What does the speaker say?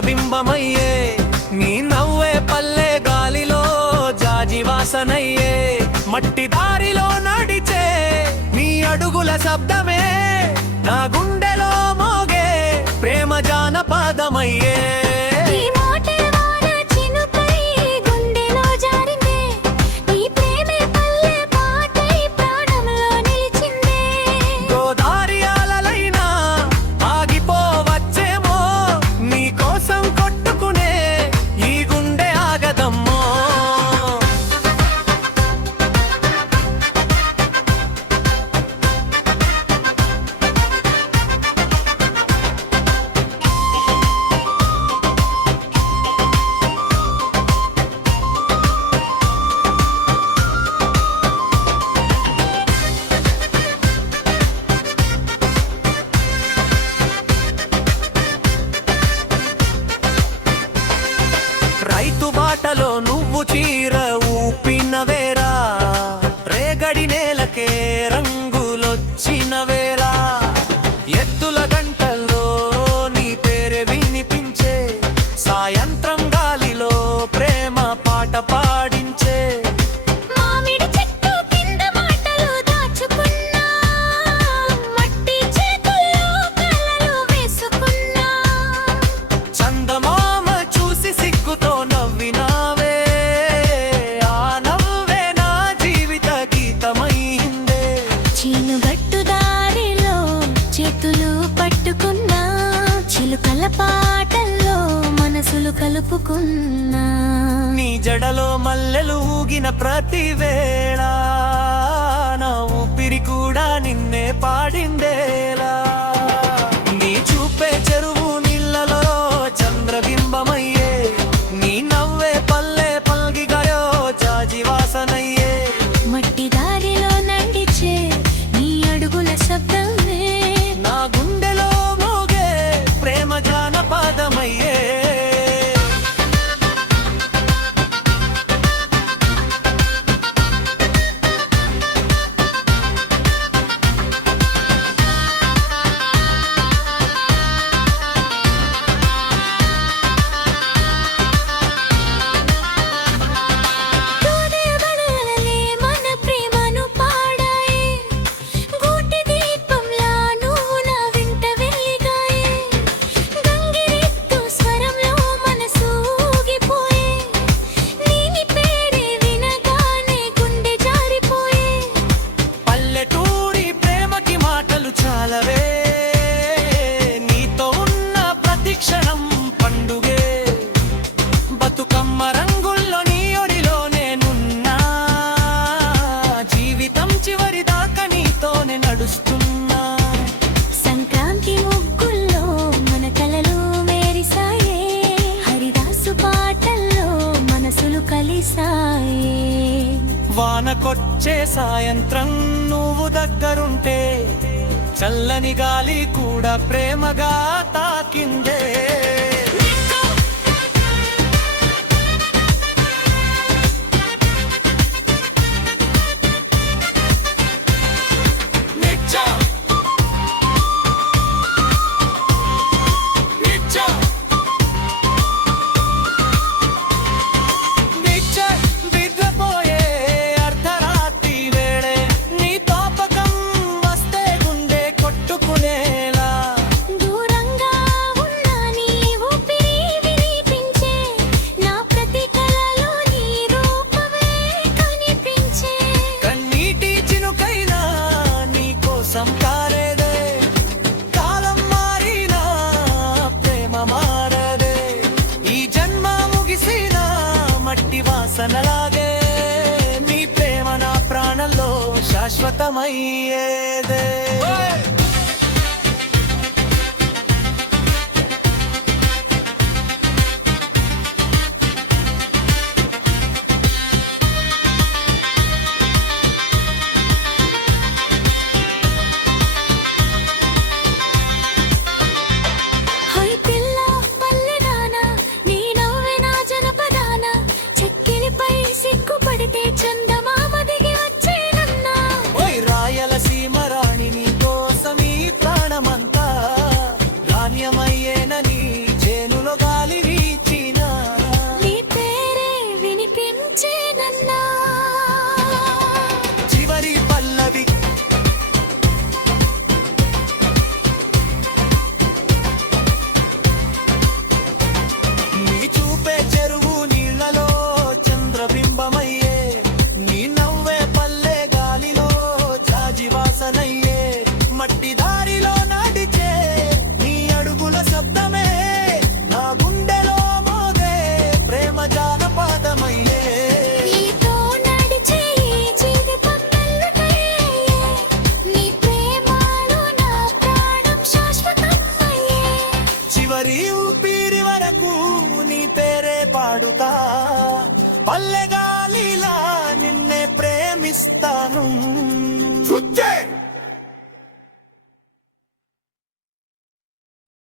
చంద్రబింబమయ్యే నీ నవ్వే పల్లె గాలిలో జాజి వాసనయ్యే మట్టి దారిలో నడిచే నీ అడుగుల శబ్దమే నా గుండెలో మోగే ప్రేమ జానపదమయ్యే బాటలో నువ్వు చీర ఊపినవేరా రేగడి నేలకే రంగులొచ్చినవేరా ఎద్దుల గంటల్లో నీ పేరే వినిపించే సాయంత్రం గాలిలో ప్రేమ పాట పాడించే పట్టుకున్నా చిలుకల పాటల్లో మనసులు కలుపుకున్నా నీ జడలో మల్లెలు ఊగిన ప్రతి వేళ నా ఊపిరి కూడా నిన్నే పాడిందేలా నీ చూపే చెరువు నీళ్ళలో చంద్రబింబమయ్యే నీ నవ్వే పల్లె పల్గిగయో జాజి వాసనయ్యే మట్టి దారిలో నడిచే నీ అడుగుల శబ్దమే నా గుండెలో మోగే ప్రేమ జానపదమయ్యే నీతో ఉన్న ప్రతి క్షణం పండుగే బతుకమ్మ రంగుల్లో నీ ఒడిలో నేనున్నా జీవితం చివరి దాకా నీతోనే నడుస్తున్నా సంక్రాంతి ముగ్గుల్లో మన కలలు మెరిసాయే హరిదాసు పాటల్లో మనసులు కలిసాయే వానకొచ్చే సాయంత్రం నువ్వు దగ్గరుంటే చల్లని గాలి కూడా ప్రేమగా తాకిందే కాలం మారినా ప్రేమ మారదే ఈ జన్మ ముగిసిన మట్టి వాసనలాగే మీ ప్రేమ నా ప్రాణంలో శాశ్వతమయ్యేదే చందమామ దిగి వచ్చేనన్నా రాయలసీమ రాణి నీ కోసం చివరి ఊపిరి వరకు నీ పేరే పాడుతా పల్లెగాలిలా నిన్నే ప్రేమిస్తాను.